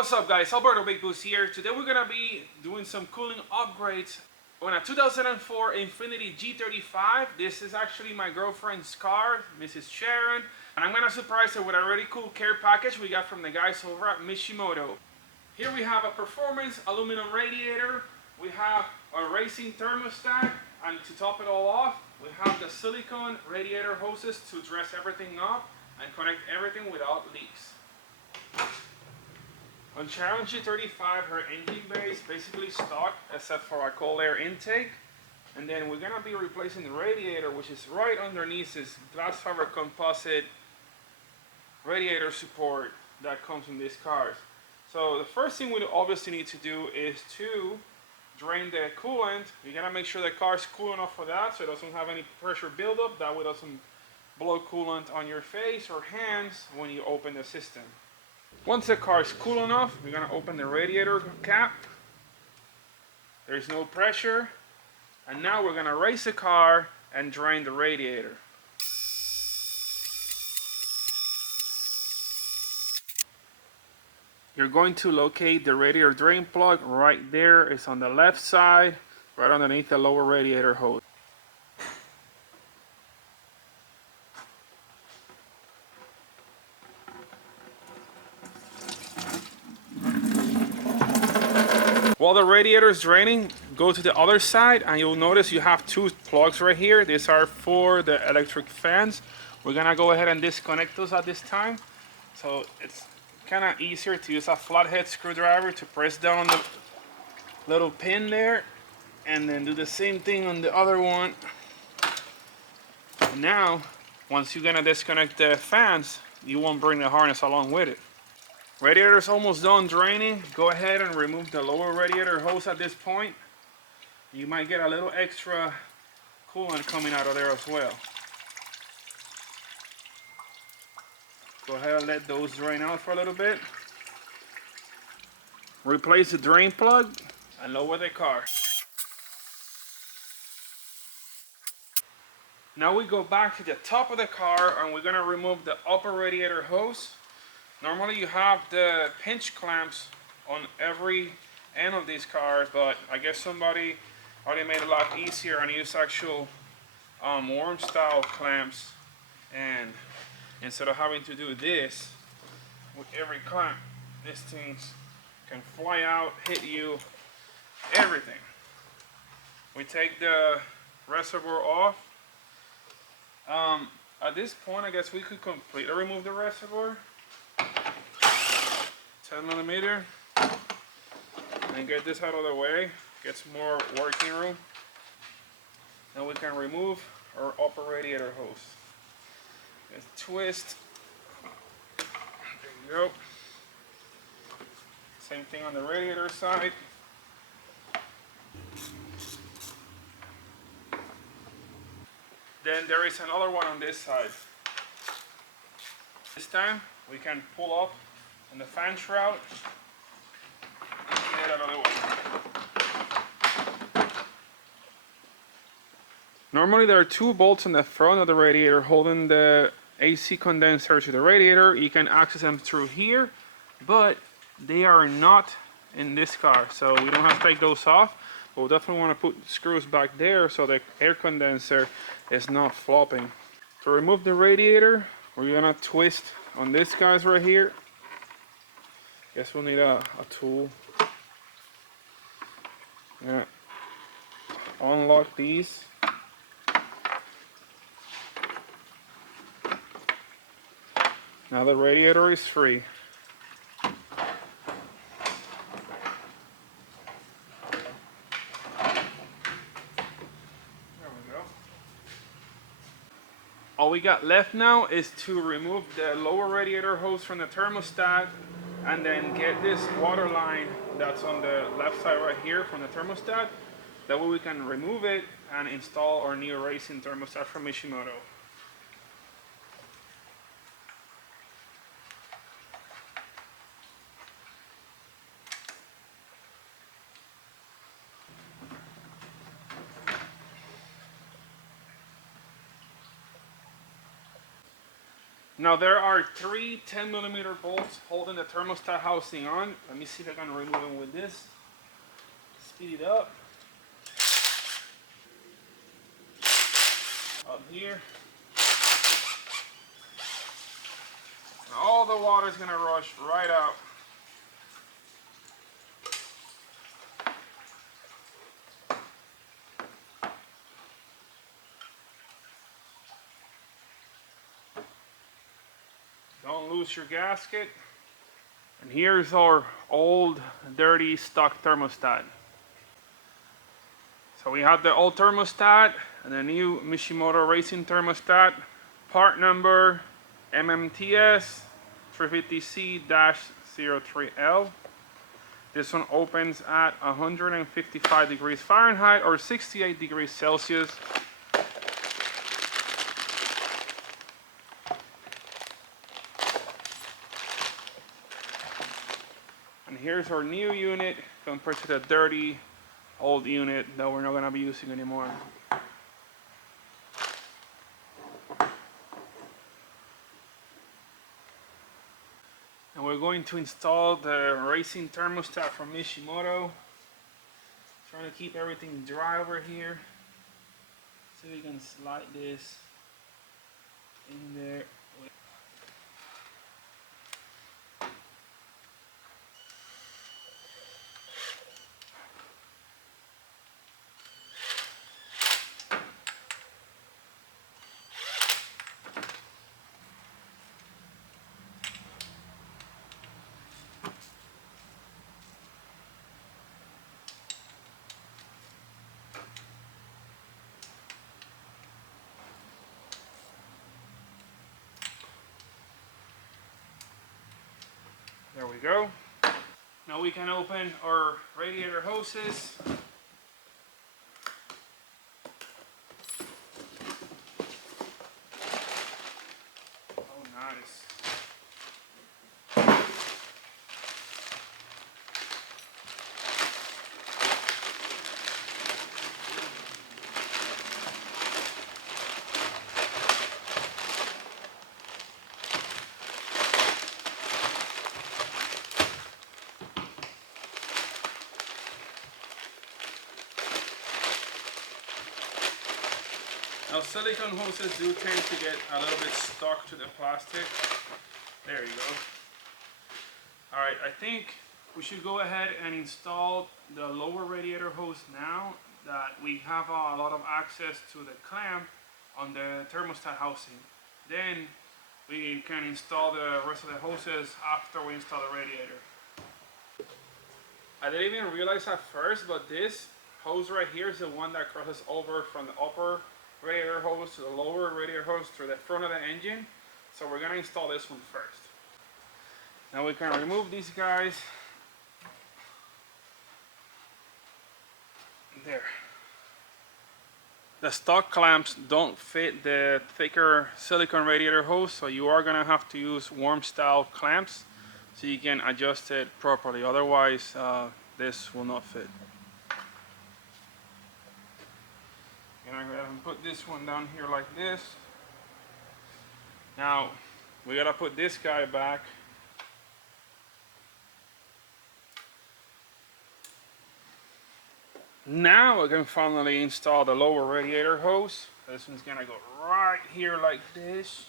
What's up guys, Alberto BIGBOOST here. Today we're gonna be doing some cooling upgrades on a 2004 Infinity G35. This is actually my girlfriend's car, Mrs. Sharon, and I'm gonna surprise her with a really cool care package we got from the guys over at Mishimoto. Here we have a performance aluminum radiator, we have a racing thermostat, and to top it all off, we have the silicone radiator hoses to dress everything up and connect everything without leaks. On Sharon G35, her engine bay is basically stock except for a cold air intake. And then we're going to be replacing the radiator, which is right underneath this glass fiber composite radiator support that comes in these cars. So the first thing we obviously need to do is to drain the coolant. You're going to make sure the car is cool enough for that so it doesn't have any pressure buildup. That way it doesn't blow coolant on your face or hands when you open the system. Once the car is cool enough, we're going to open the radiator cap. There's no pressure. And now we're going to raise the car and drain the radiator. You're going to locate the radiator drain plug right there. It's on the left side, right underneath the lower radiator hose. While the radiator is draining, go to the other side and you'll notice you have two plugs right here. These are for the electric fans. We're gonna go ahead and disconnect those at this time. So it's kind of easier to use a flathead screwdriver to press down on the little pin there and then do the same thing on the other one. And now, once you're gonna disconnect the fans, you won't bring the harness along with it. Radiator is almost done draining. Go ahead and remove the lower radiator hose at this point. You might get a little extra coolant coming out of there as well. Go ahead and let those drain out for a little bit. Replace the drain plug and lower the car. Now we go back to the top of the car and we're gonna remove the upper radiator hose. Normally you have the pinch clamps on every end of these cars, but I guess somebody already made it a lot easier and used actual worm style clamps, and instead of having to do this with every clamp, these things can fly out, hit you, everything. We take the reservoir off. At this point I guess we could completely remove the reservoir. 10 millimeter, and get this out of the way, gets more working room. Then we can remove our upper radiator hose. Let's twist, there you go. Same thing on the radiator side. Then there is another one on this side. This time we can pull up on the fan shroud and get out of the way. Normally there are two bolts in the front of the radiator holding the AC condenser to the radiator. You can access them through here, but they are not in this car, so we don't have to take those off. We'll definitely want to put screws back there so the air condenser is not flopping. To remove the radiator, we're gonna twist on this guys right here. Guess we'll need a tool. Yeah. Unlock these. Now the radiator is free. There we go. All we got left now is to remove the lower radiator hose from the thermostat and then get this water line that's on the left side right here from the thermostat. That way we can remove it and install our new racing thermostat from Mishimoto. Now there are three 10mm bolts holding the thermostat housing on. Let me see if I can remove them with this. Speed it up. Up here. Now all the water is gonna rush right out. Don't lose your gasket. And here's our old, dirty stock thermostat. So we have the old thermostat and the new Mishimoto racing thermostat. Part number MMTS 350C-03L. This one opens at 155 degrees Fahrenheit or 68 degrees Celsius. And here's our new unit compared to the dirty old unit that we're not going to be using anymore. And we're going to install the racing thermostat from Mishimoto. Trying to keep everything dry over here. So we can slide this in there. There we go. Now we can open our radiator hoses. Oh, nice. Now silicone hoses do tend to get a little bit stuck to the plastic. There you go. Alright, I think we should go ahead and install the lower radiator hose now that we have a lot of access to the clamp on the thermostat housing. Then we can install the rest of the hoses after we install the radiator. I didn't even realize at first, but this hose right here is the one that crosses over from the upper radiator hose to the lower radiator hose to the front of the engine. So we're going to install this one first. Now we can remove these guys. There. The stock clamps don't fit the thicker silicone radiator hose, so you are going to have to use worm style clamps so you can adjust it properly. Otherwise, this will not fit. And I'm going to put this one down here like this. Now, we got to put this guy back. Now we can finally install the lower radiator hose. This one's going to go right here like this.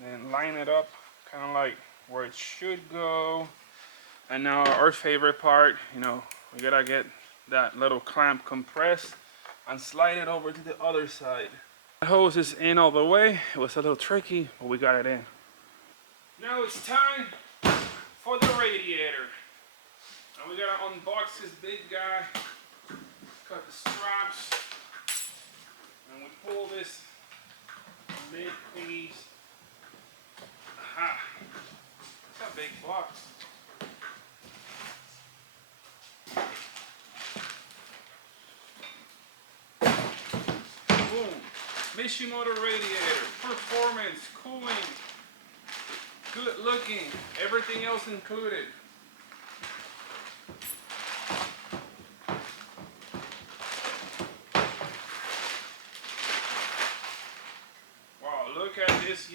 Then line it up kind of like where it should go. And now our favorite part, you know, we gotta get that little clamp compressed and slide it over to the other side. The hose is in all the way. It was a little tricky, but we got it in. Now it's time for the radiator. And we gotta unbox this big guy, cut the straps, and we pull this big piece. Aha! It's a big box. Boom! Mishimoto radiator, performance, cooling, good looking, everything else included.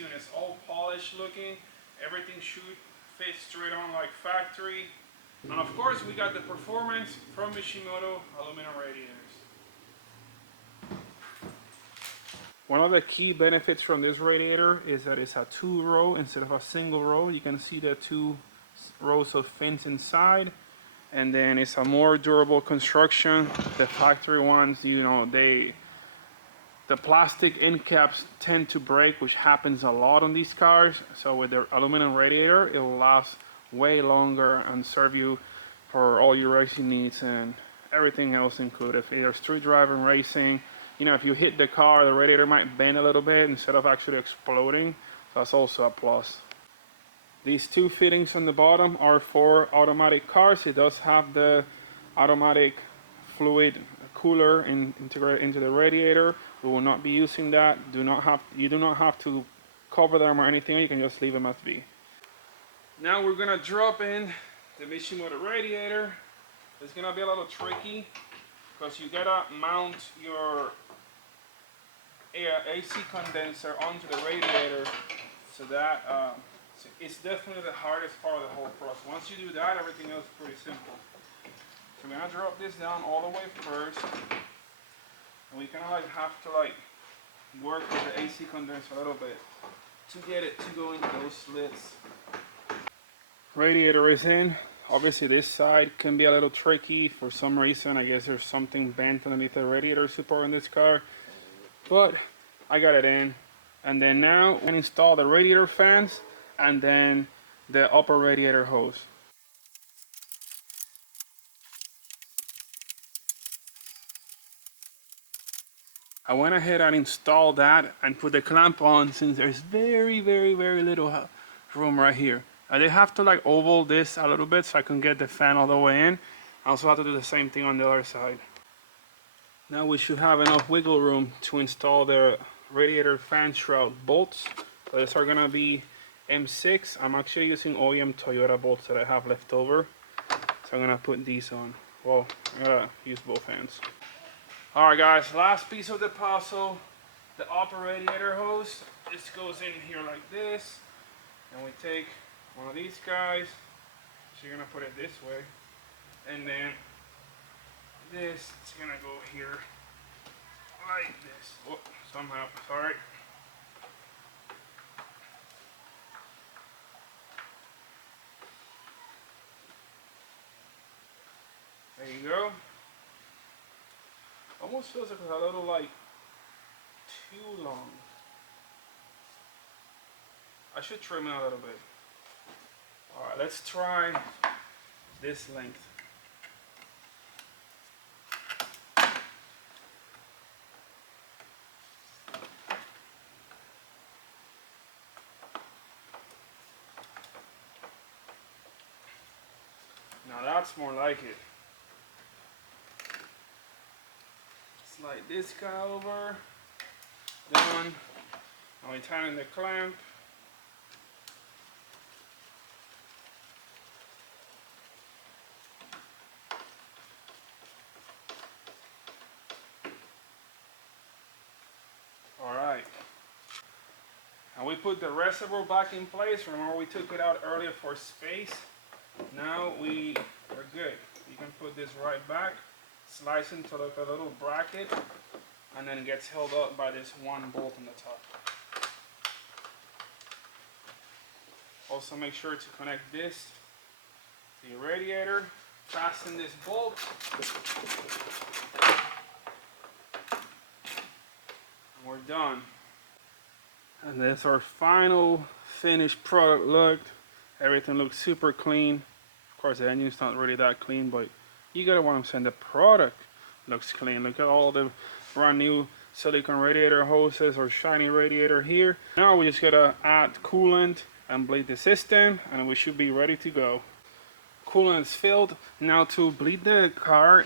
unit is all polished looking. Everything should fit straight on like factory. And of course we got the performance from Mishimoto aluminum radiators. One of the key benefits from this radiator is that it's a 2-row instead of a single row. You can see the 2 rows of fins inside, and then it's a more durable construction. The factory ones, you know, the plastic end caps tend to break, which happens a lot on these cars. So with the aluminum radiator, it will last way longer and serve you for all your racing needs and everything else included. Either street driving, racing, you know, if you hit the car, the radiator might bend a little bit instead of actually exploding. So that's also a plus. These 2 fittings on the bottom are for automatic cars. It does have the automatic fluid cooler integrated into the radiator. We will not be using that. You do not have to cover them or anything. You can just leave them as be. Now we're gonna drop in the Mishimoto radiator. It's gonna be a little tricky because you gotta mount your AC condenser onto the radiator, so that so it's definitely the hardest part of the whole process. Once you do that, everything else is pretty simple. So we're gonna drop this down all the way first, and we kind of like have to like work with the AC condenser a little bit to get it to go into those slits. Radiator is in. Obviously this side can be a little tricky for some reason. I guess there's something bent underneath the radiator support in this car, but I got it in. And then now we install the radiator fans and then the upper radiator hose. I went ahead and installed that and put the clamp on, since there's very little room right here. I did have to like oval this a little bit so I can get the fan all the way in. I also have to do the same thing on the other side. Now we should have enough wiggle room to install the radiator fan shroud bolts. So these are gonna be M6. I'm actually using OEM Toyota bolts that I have left over. So I'm gonna put these on. Well, I gotta use both hands. Alright guys, last piece of the puzzle, the upper radiator hose. This goes in here like this. And we take one of these guys. So you're gonna put it this way. And then this is gonna go here like this. Oh, somehow, sorry. There you go. Almost feels like it's a little like too long. I should trim it a little bit. Alright, let's try this length. Now that's more like it. Slide this guy over. Done. Now we tighten the clamp. Alright. Now we put the reservoir back in place. Remember we took it out earlier for space. Now we are good. You can put this right back, slice into like a little bracket, and then it gets held up by this one bolt on the top. Also make sure to connect this to your radiator. Fasten this bolt. And we're done. And that's our final finished product look. Everything looks super clean. Of course the engine's not really that clean, but you get what I'm saying. The product looks clean. Look at all the brand new silicone radiator hoses or shiny radiator here. Now we just gotta add coolant and bleed the system, and we should be ready to go. Coolant is filled. Now to bleed the car,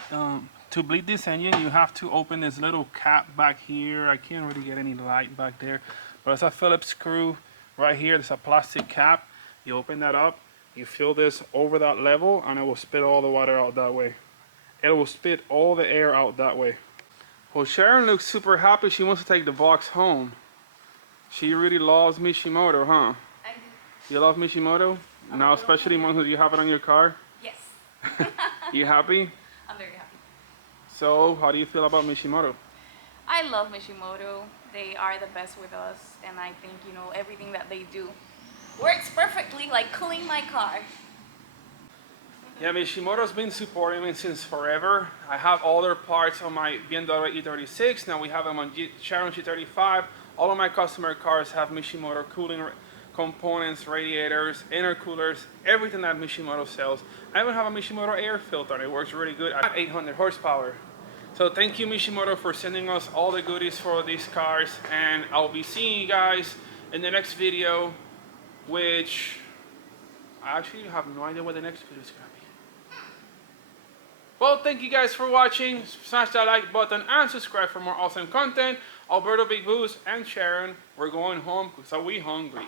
to bleed this engine, you have to open this little cap back here. I can't really get any light back there, but it's a Phillips screw right here. There's a plastic cap. You open that up, you fill this over that level, and it will spit all the water out that way. It will spit all the air out that way. Well, Sharon looks super happy. She wants to take the box home. She really loves Mishimoto, huh? I do. You love Mishimoto? Now, especially when you have it on your car? Yes. You happy? I'm very happy. So, how do you feel about Mishimoto? I love Mishimoto. They are the best with us, and I think, you know, everything that they do works perfectly, like cooling my car. Yeah, Mishimoto's been supporting me since forever. I have all their parts on my BMW E36. Now we have them on Sharon G35. All of my customer cars have Mishimoto cooling components, radiators, intercoolers, everything that Mishimoto sells. I even have a Mishimoto air filter. It works really good. I have 800 horsepower. So thank you, Mishimoto, for sending us all the goodies for these cars. And I'll be seeing you guys in the next video, which I actually have no idea what the next video is going to be. Well, thank you guys for watching. Smash that like button and subscribe for more awesome content. Alberto, Big Boost, and Sharon, we're going home because we hungry.